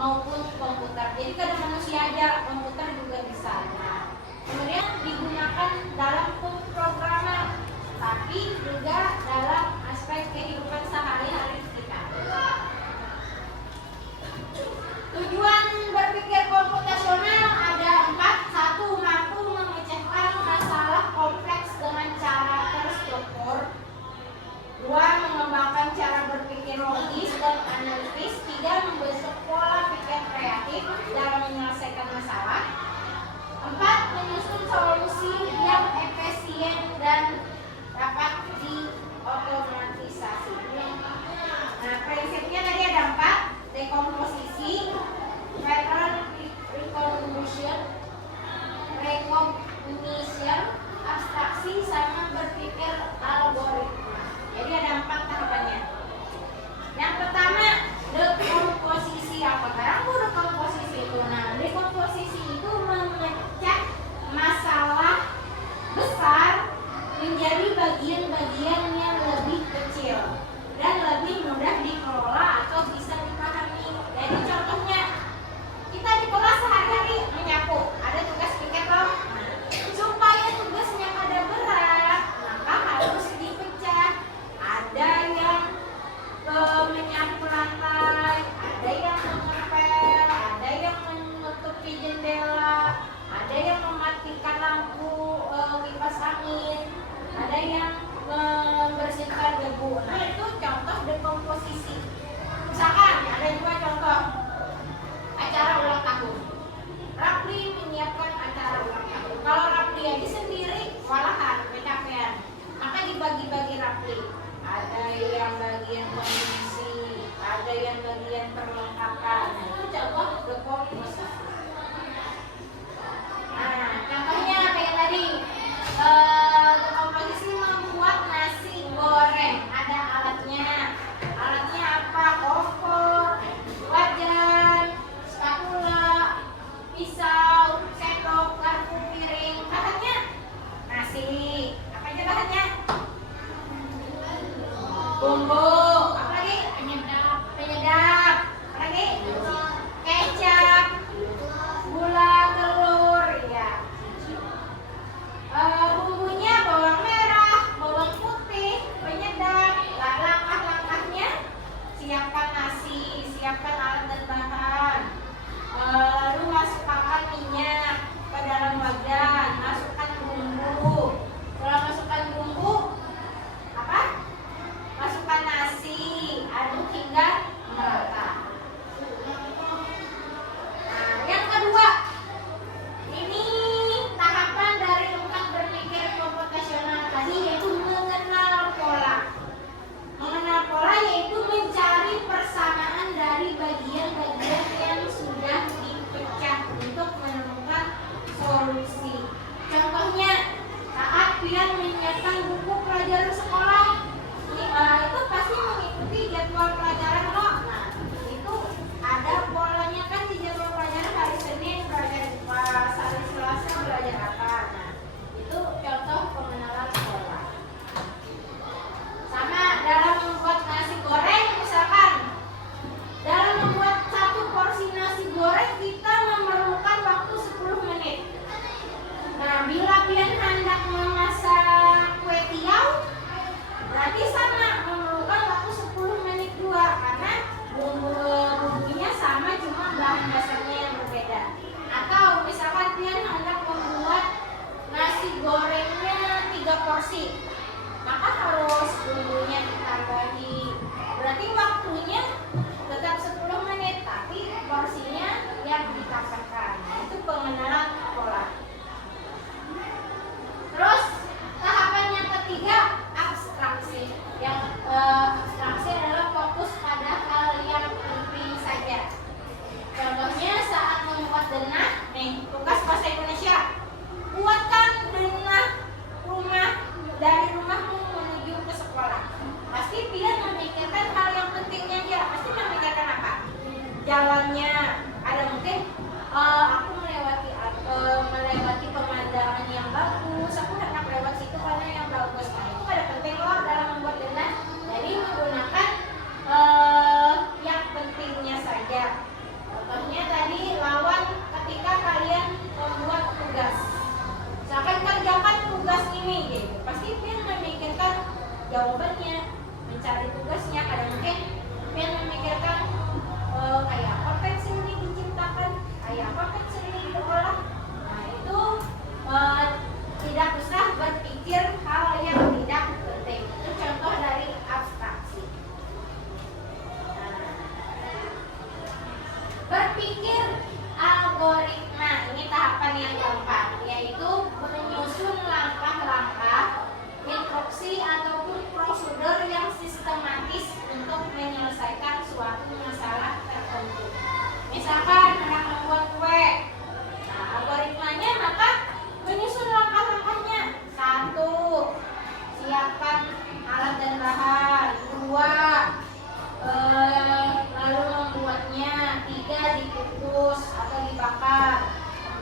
maupun komputer. Jadi kada manusia aja, komputer juga bisa. Nah, kemudian digunakan dalam pemrograman, tapi juga dalam aspek kehidupan sehari-hari kita. Tujuan berpikir komputasional ada 4. 1. Mampu memecahkan masalah kompleks dengan cara terstruktur. 2. Mengembangkan cara berpikir logis dan analitis. 3. Membentuk pola pikir kreatif dalam menyelesaikan masalah. 4. Menyusun solusi yang efisien dan dapat diotomatisasi. Nah, prinsipnya tadi ada 4. Dekomposisi, pattern recognition, abstraksi, sama berpikir algoritma. Jadi ada 4 tahapannya. Yang pertama, dekomposisi. Apa sekarang dekomposisi itu? Nah, dekomposisi itu memecah masalah besar menjadi bagian-bagian yang lebih kecil dan lebih mudah dikelola atau bisa dipahami. Jadi contohnya, kita di kelas sehari-hari menyapu, ada tugas piket loh. Nah, supaya tugasnya kada berat, maka harus dipecah. Ada yang menyapu lantai, ada yang mengepel, ada yang menutupi jendela, ada yang mematikan lampu kipas angin, ada yang membersihkan debu. Nah, itu contoh dekomposisi. Misalkan ada juga contoh acara ulang tahun. Rapli menyiapkan acara ulang tahun. Kalau Rapli aja sendiri walahan kecapean, maka dibagi-bagi Rapli. Ada yang bagian kondisi, ada yang bagian perlengkapan. Nah, itu contoh dekomposisi. Nah, contohnya kayak tadi, dekomposisi membuat nasi goreng. Ada alatnya. Alatnya apa? Kompor, wajan, spatula, pisau, sendok, garpu, piring. Bahannya nasi. Apa aja bahannya? Bumbu. Apa lagi? Penyedap. Apa lagi? Kecap, gula, telur, ya. Bumbunya bawang merah, bawang putih, penyedap. Langkah-langkahnya, siapkan nasi, siapkan alat dan bahan. Lalu masukkan minyak ke dalam wajan, masukkan bumbu. Setelah masukkan bumbu, apa? Masukkan nasi, aduk hingga merata. Nah, yang kedua, ini tahapan dari empat berpikir komputasional tadi, yaitu mengenal pola. Mengenal pola yaitu mencari persamaan dari bagian-bagian yang sudah dipecah untuk menemukan solusi. Contohnya, saat Pian menyiapkan buku pelajaran sekolah, itu pasti mengikuti jadwal pelajaran kok. Nah, itu ada polanya kan di jadwal pelajaran. Hari Senin belajar IPA, hari Selasa belajar apa. Nah, itu contoh pengenalan pola. Sama dalam membuat nasi goreng, misalkan dalam membuat satu porsi nasi goreng kita memerlukan waktu 10 menit. Nah, bila Pian hendak memasak kue tiaw, berarti sama, memerlukan waktu 10 menit juga, karena bumbunya sama, cuma bahan dasarnya yang berbeda. Atau misalkan Pian hendak membuat nasi gorengnya 3 porsi, maka harus bumbunya ditambahi. Berarti waktunya tetap 10 menit, tapi porsinya yang ditambahkan. Nah, itu pengenalan pola. Terus tahapan yang ketiga, abstraksi. Yang abstraksi adalah fokus pada hal yang penting saja. Contohnya saat membuat denah, nih tugas bahasa Indonesia, buatkan denah rumah dari rumahmu menuju ke sekolah. Pasti Pian memikirkan hal yang pentingnya aja. Pasti memikirkan apa? Jalannya. Ada mungkin aku melewati pemandangan yang bagus. Aku hendak lewat situ karena yang bagus. Nah, itu ada penting loh dalam membuat denah. Jadi menggunakan yang pentingnya saja. berpikir algoritma. Ini tahapan yang keempat, yaitu menyusun langkah-langkah, instruksi ataupun prosedur yang sistematis untuk menyelesaikan suatu masalah tertentu. Misalkan hendak membuat kue, nah, algoritmanya maka menyusun langkah-langkahnya. 1. Siapkan alat dan bahan. 2. Lalu membuatnya. 3. Dikukus atau dibakar.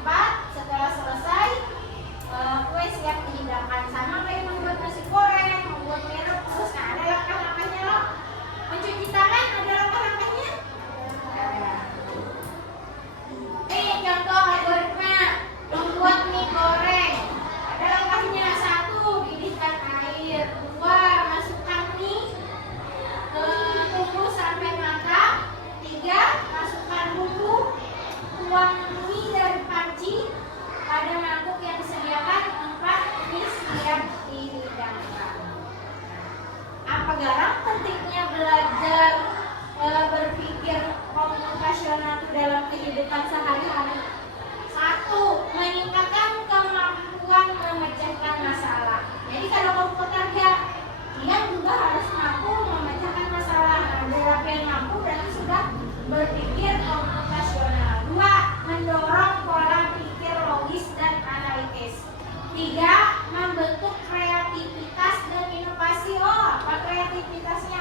4. Setelah selesai kue siap dihidangkan. Sama kayak membuat nasi goreng, membuat mie rebus. Nah, ada langkah-langkahnya loh. Mencuci tangan ada langkah-langkahnya. Ini contoh algoritma membuat mie goreng. Ada langkahnya. 1. Didihkan air. 2. Masukkan mie, tunggu sampai matang. 3. Masukkan bumbu, tuang mie dari panci pada mangkuk yang disediakan. 4. Mie siap dihidangkan. Apa garam pentingnya belajar berpikir komputasional dalam kehidupan sehari-hari? 1. Meningkatkan kemampuan memecahkan masalah. Jadi kalau kamu bekerja, dia juga harus mampu memecahkan masalah. Nah, berapa yang mampu berarti sudah berpikir komputasional. 2. Mendorong pola pikir logis dan analitis. 3. Membentuk kreativitas dan inovasi. Oh, apa kreativitasnya?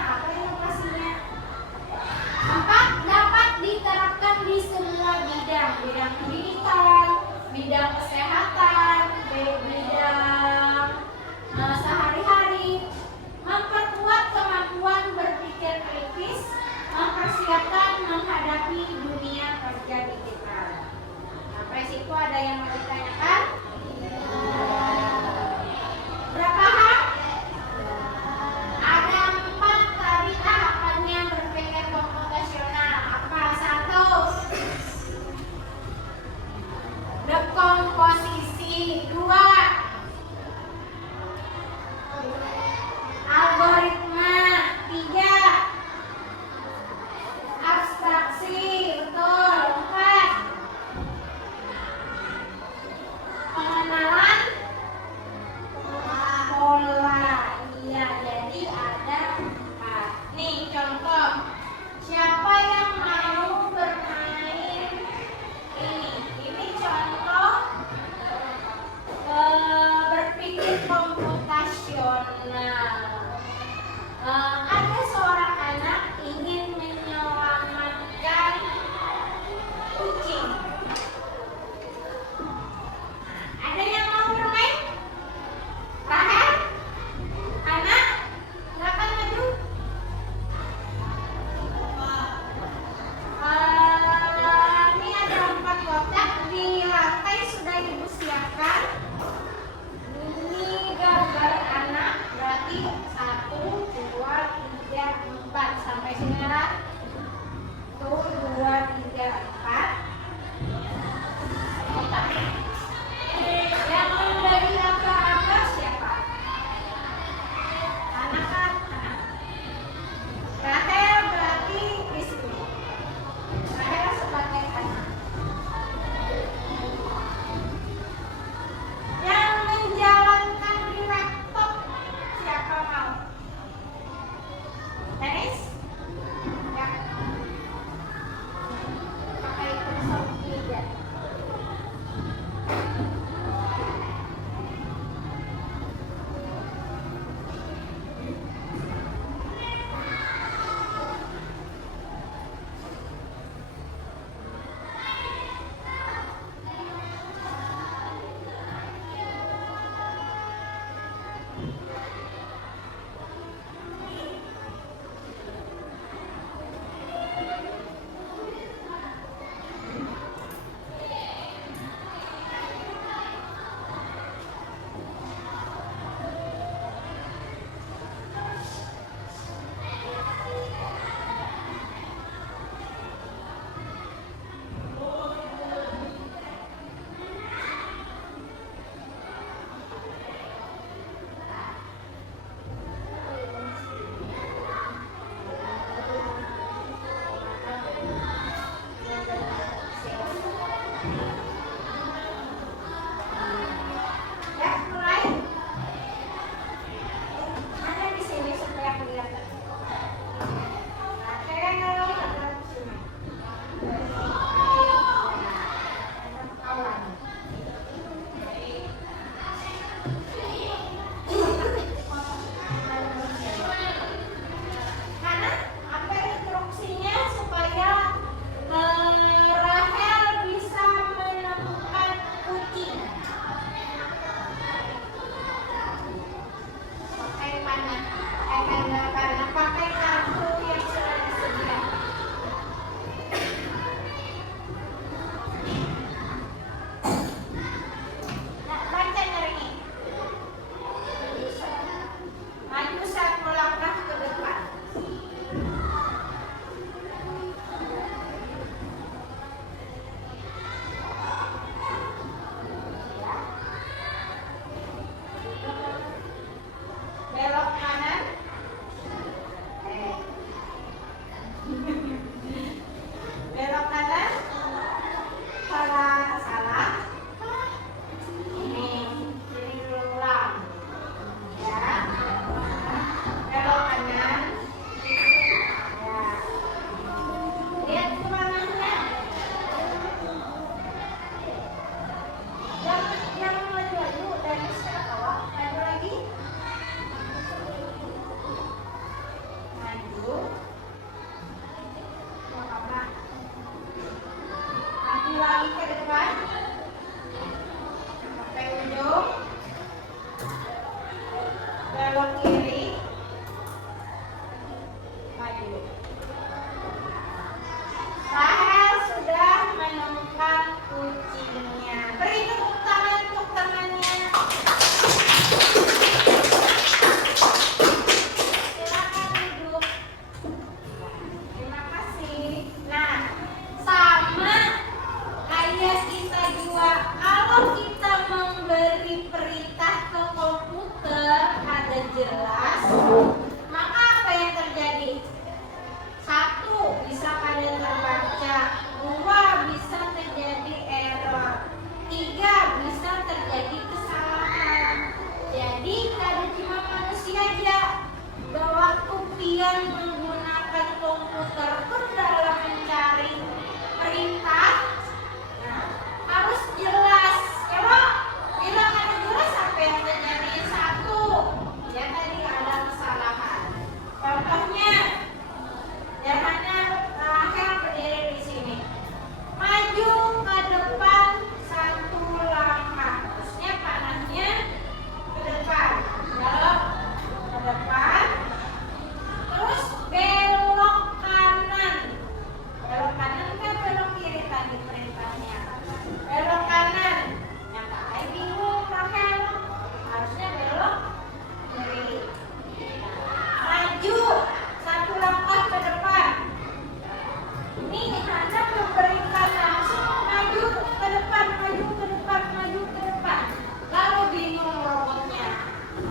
Anda memberikan langsung maju ke depan, maju ke depan, maju ke depan. Lalu bingung robotnya.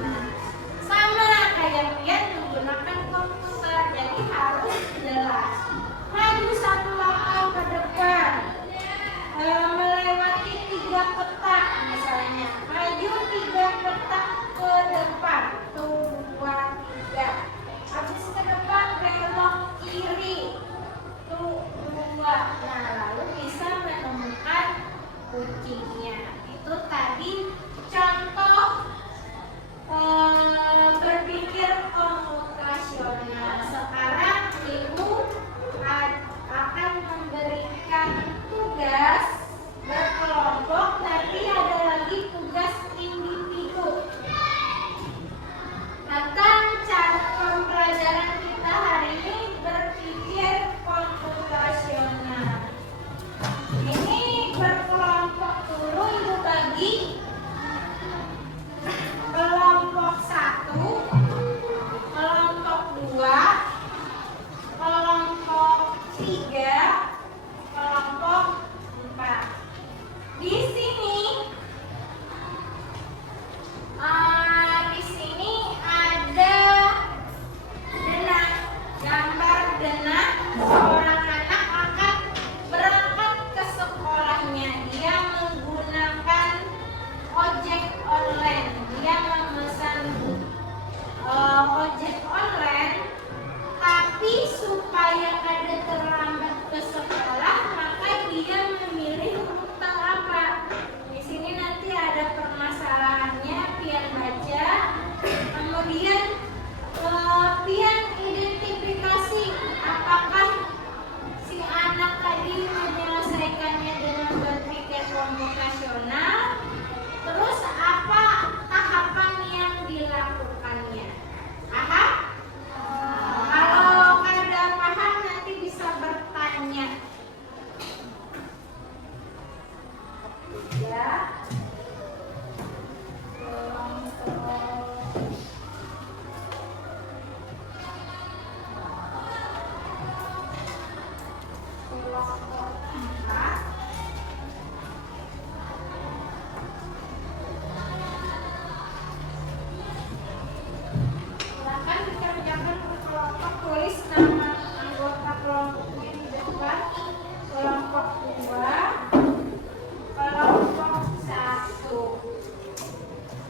Nah, sama kayak dia menggunakan komputer, jadi harus jelas. Maju 1 langkah ke depan, melewati 3 petak misalnya. Maju 3 petak ke depan, 2, 3. Habis ke depan belok kiri, 2. Nah, lalu bisa menemukan kuncinya. Itu tadi contoh berpikir komputasional. Sekarang Ibu akan memberikan tugas berkelompok, tapi ada lagi tugas individu. Tentang cara pembelajaran kita hari ini berpikir komputasional. Ini berkelompok dulu, Ibu bagi kelompok 1, kelompok 2, kelompok 3, kelompok 4. Di sini ada denah, gambar denah. Seorang anak akan berangkat ke sekolahnya. Dia menggunakan ojek online. Dia memesan ojek online, tapi supaya kada terlambat ke sekolah, maka dia memilih rute apa. Di sini nanti ada permasalahannya, pian baca, kemudian pian identifikasi apakah si anak tadi menyelesaikannya dengan berpikir komputasional, terus apa tahapan yang dilakukannya. Paham? Kalau kada paham nanti bisa bertanya. Ya. Kelompok 4. Silakan dikerjakan ke kelompok, tulis nama anggota kelompoknya di depan. Kelompok 2, kelompok 1.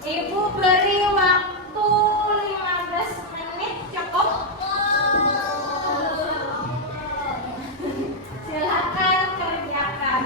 Ibu beri waktu 15 menit, cukup? Silakan kerjakan.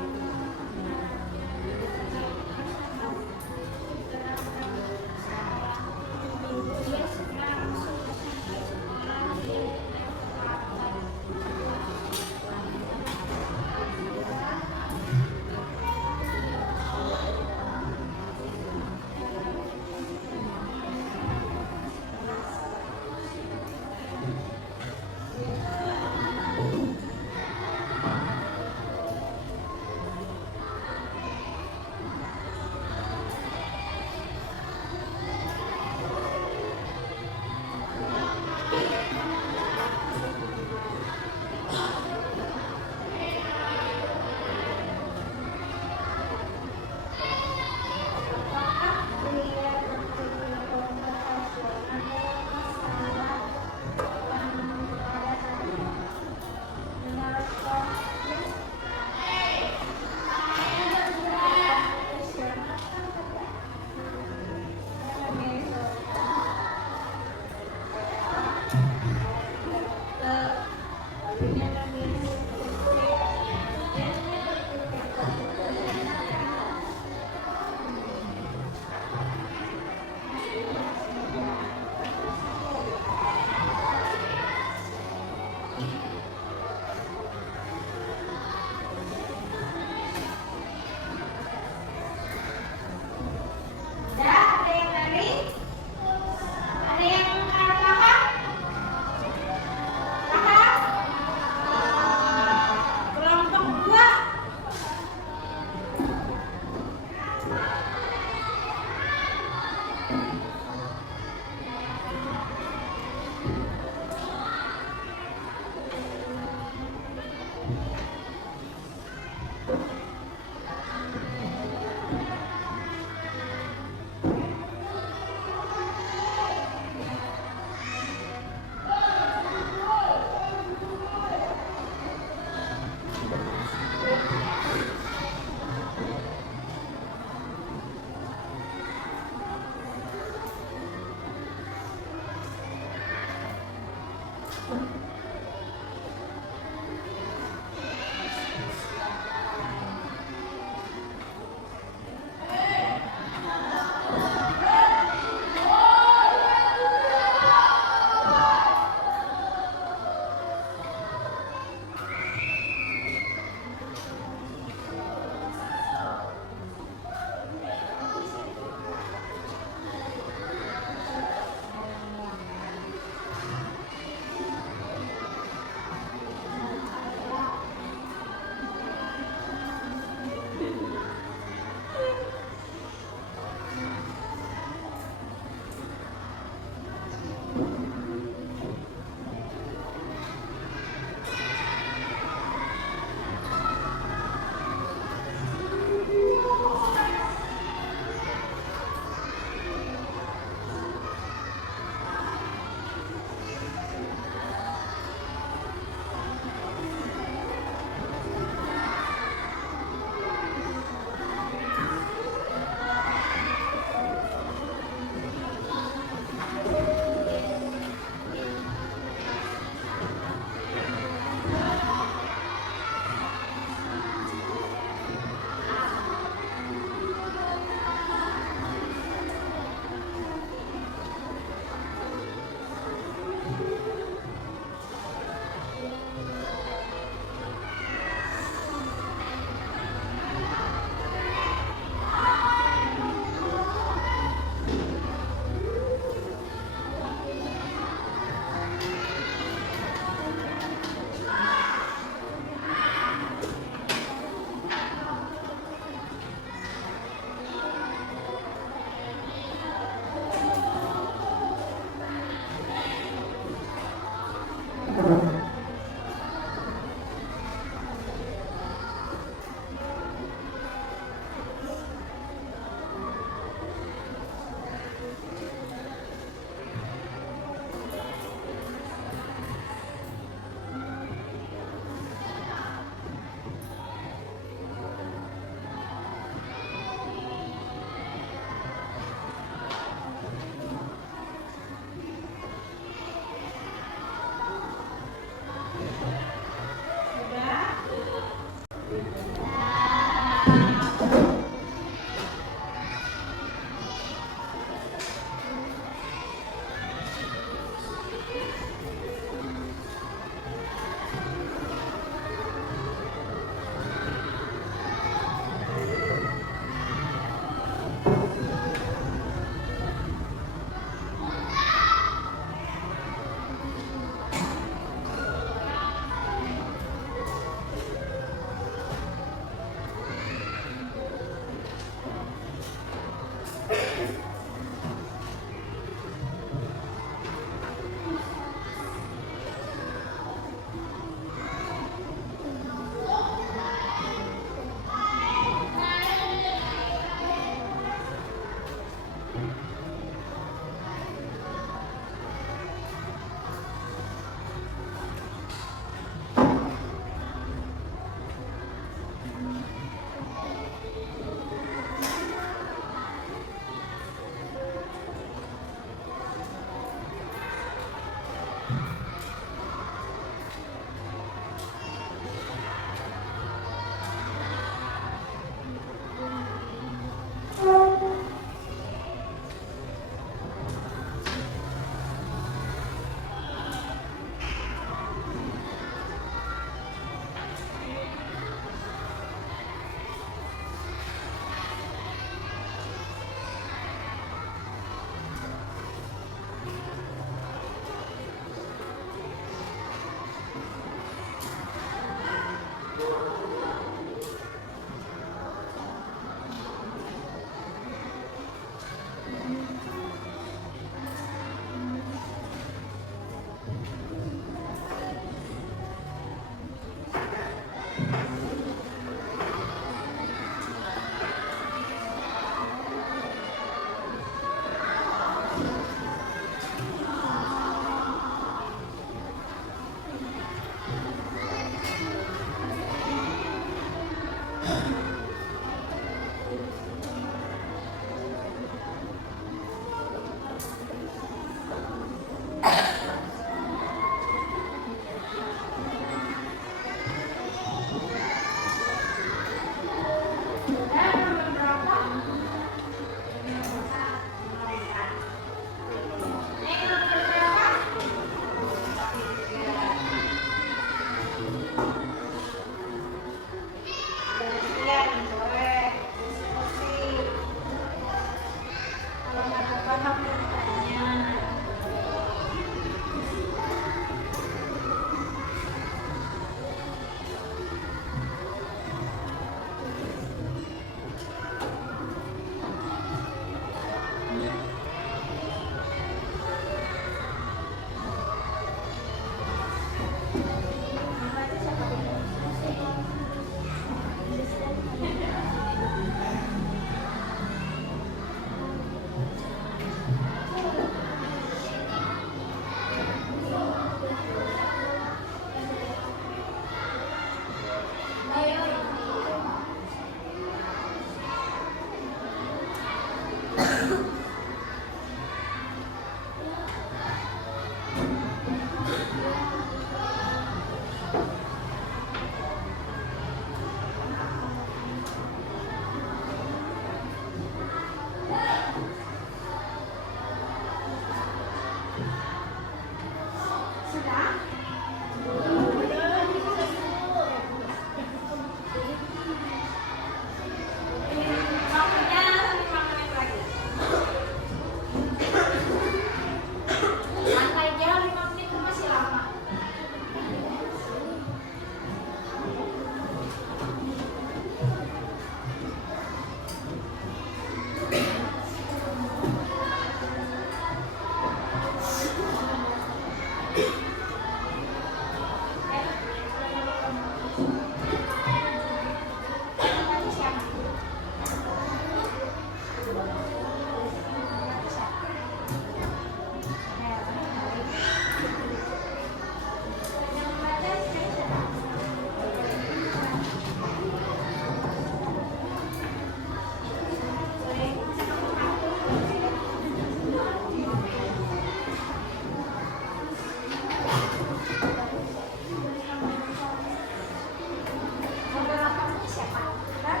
Siapa? Kan?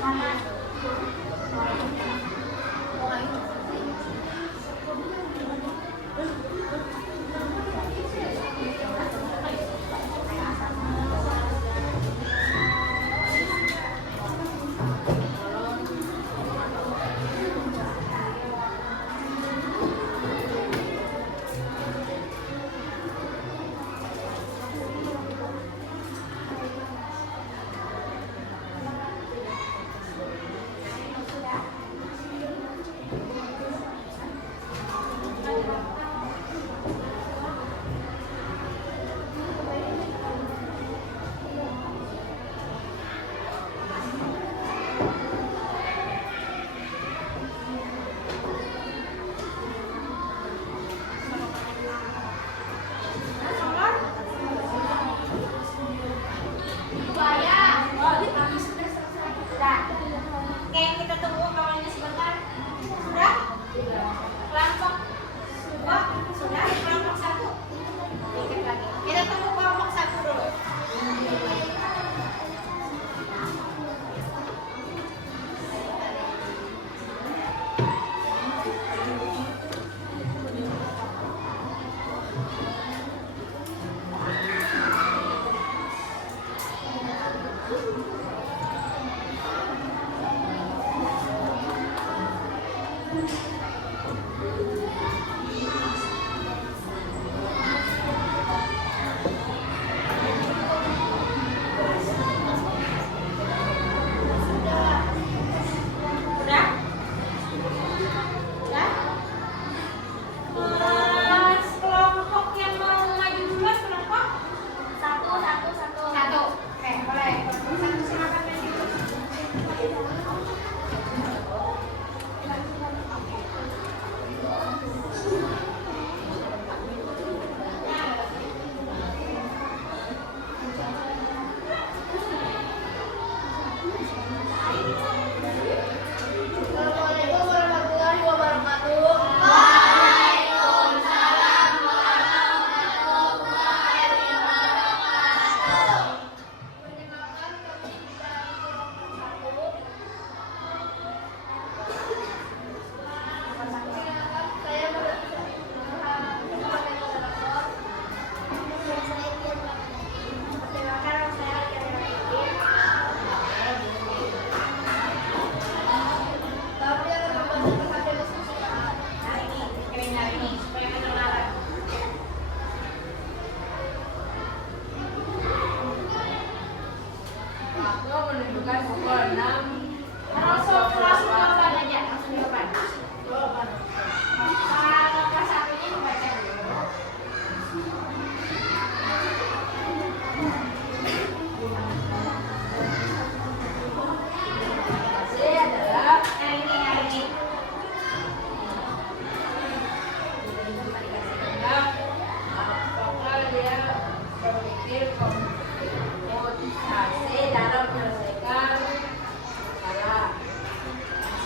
Mana?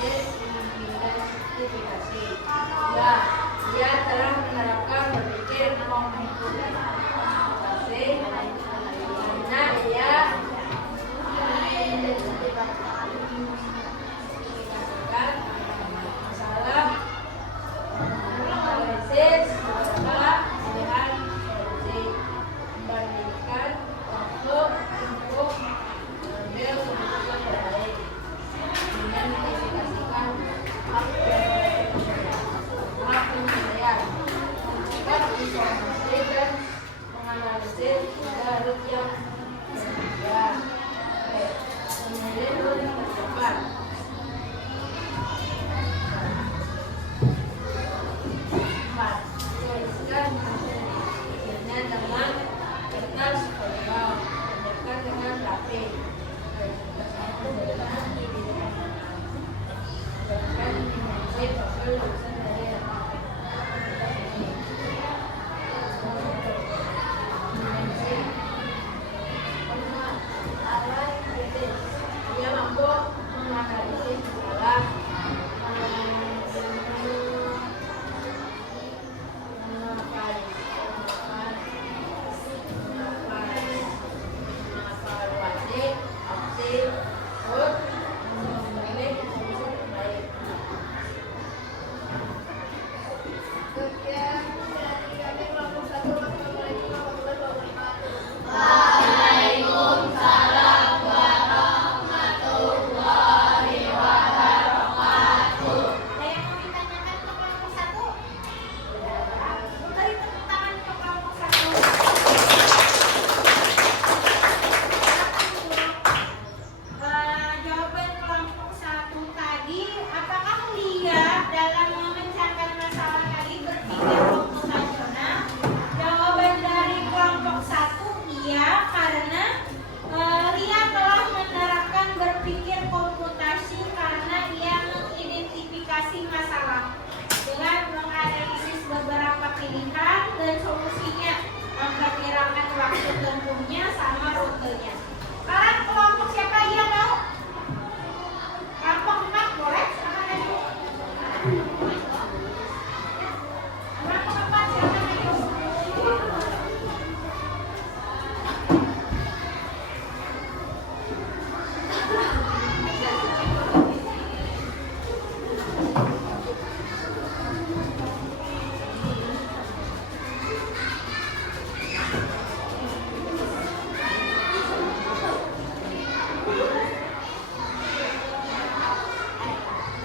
analisis, dan sertifikasi. Ya, dia telah menerapkan berpikir komputasi karena ia mengidentifikasikan masalah analisis masalah dengan solusi, membandingkan untuk model keputusan terbaik dengan mengidentifikasikan hak penilaian, mencatat informasi dan menganalisis garut yang tersedia, memilih rute tercepat. 4. Tuliskan hasilnya dengan kertas tebal, tunjukkan dengan rapi. Berikan dimensi profil lukisan dari dimensi arah kritis. Dia mampu menganalisis masalah, mengevaluasi opsi untuk memilih solusi terbaik. Sekian dari kami kelompok 1. Wassalamualaikum warahmatullahi wabarakatuh. Ada yang mau ditanyakan ke kelompok 1? Beri tepuk tangan ke kelompok 1. Jawaban kelompok 1 tadi, apakah melihat dalam memecahkan masalah tadi berpikir komputasional? Jawaban dari kelompok 1 iya, karena Lia telah menerapkan berpikir komputasi karena ia mengidentifikasi masalah dengan menganalisis beberapa pilihan dan solusinya, memperkirakan waktu tempuhnya sama rutenya. Sekarang kelompok siapa aja yang mau? Kelompok 4 boleh? Silakan maju. Kelompok 4 silakan maju.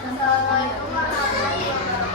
Assalamualaikum warahmatullahi wabarakatuh.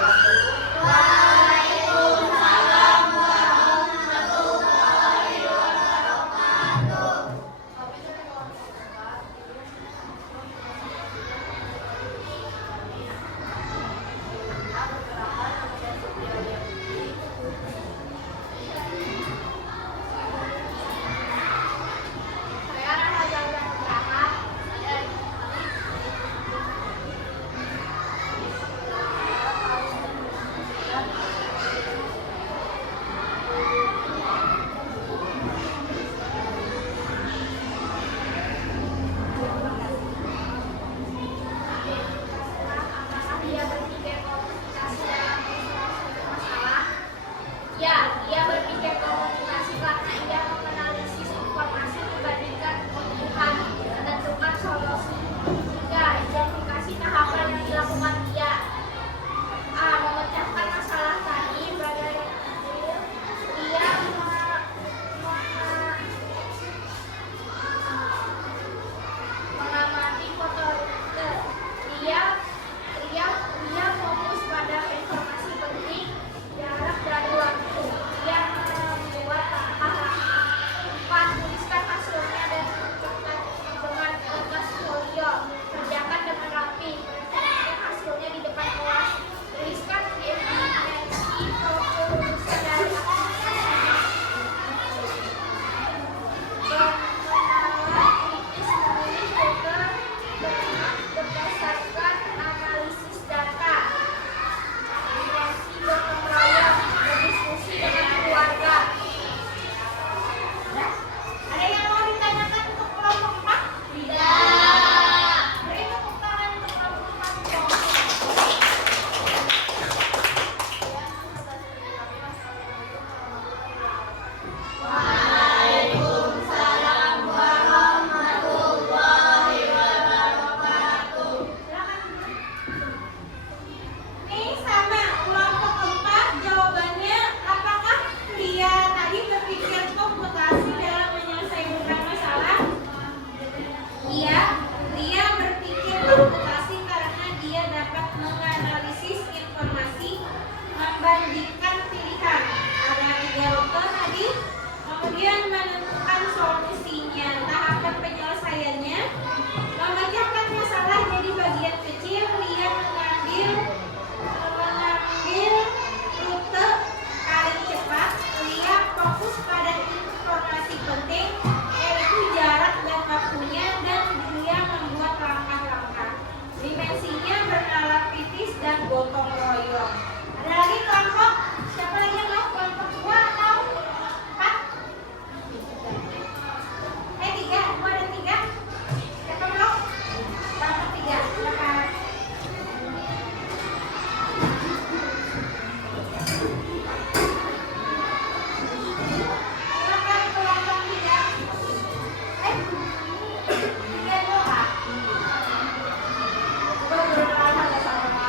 gotong royong. Ada lagi kelompok? Siapa lagi yang mau kelompok 2 atau 4? 3, 2 dan 3. Siapa mau? Kelompok 3. Silakan. Silakan kelompok 3. 3 doa. Coba berdoa sama-sama.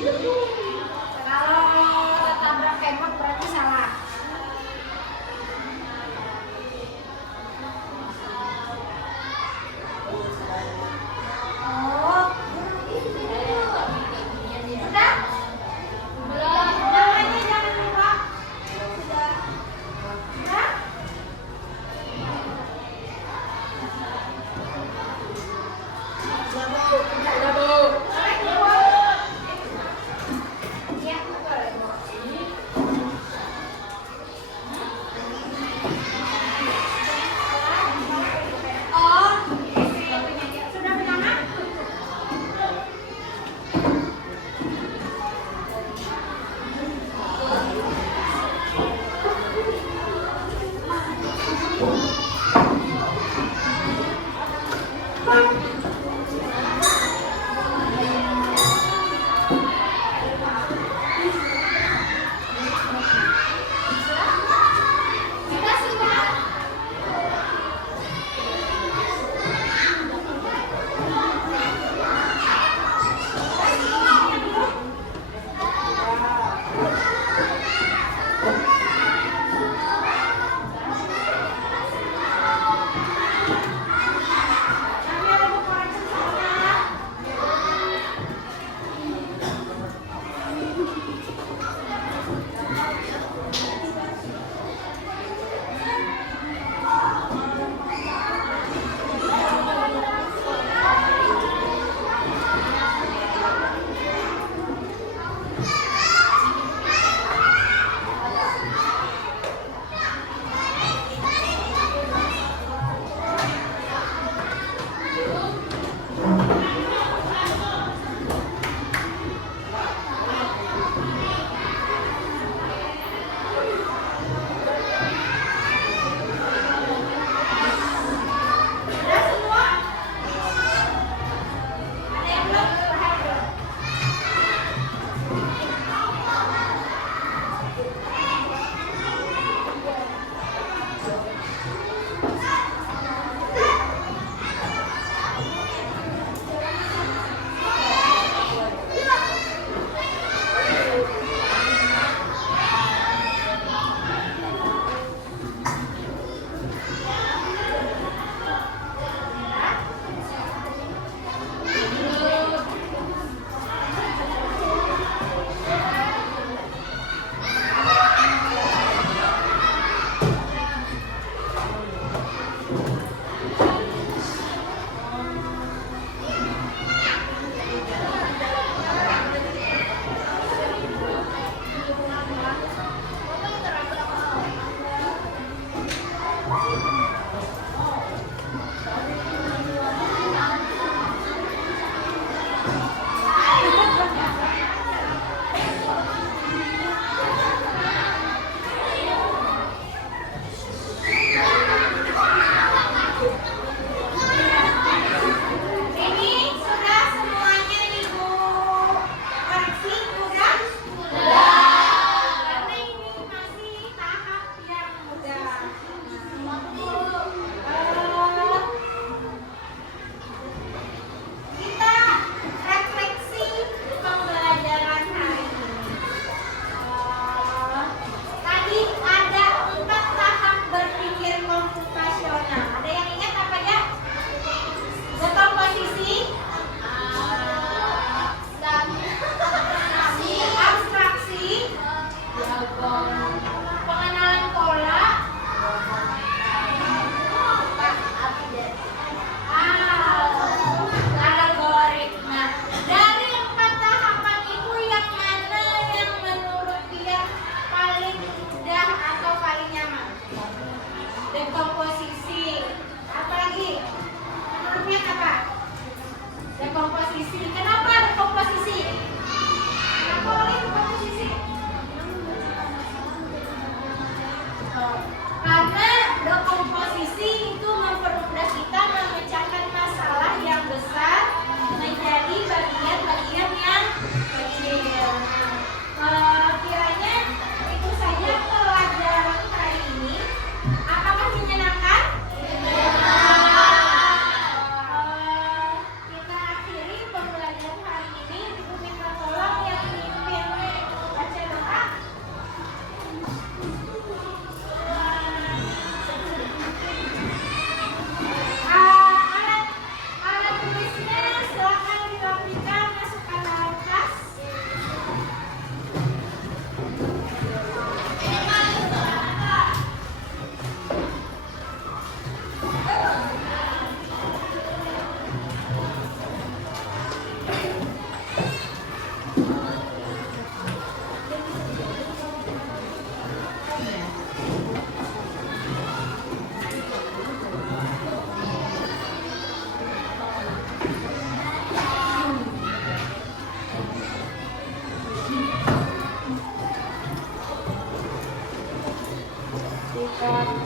Kalau tertabrak tembok berarti salah. Oh, sudah? Namanya jangan lupa. Sudah? Sudah, Bu. Sudah. wabarakatuh.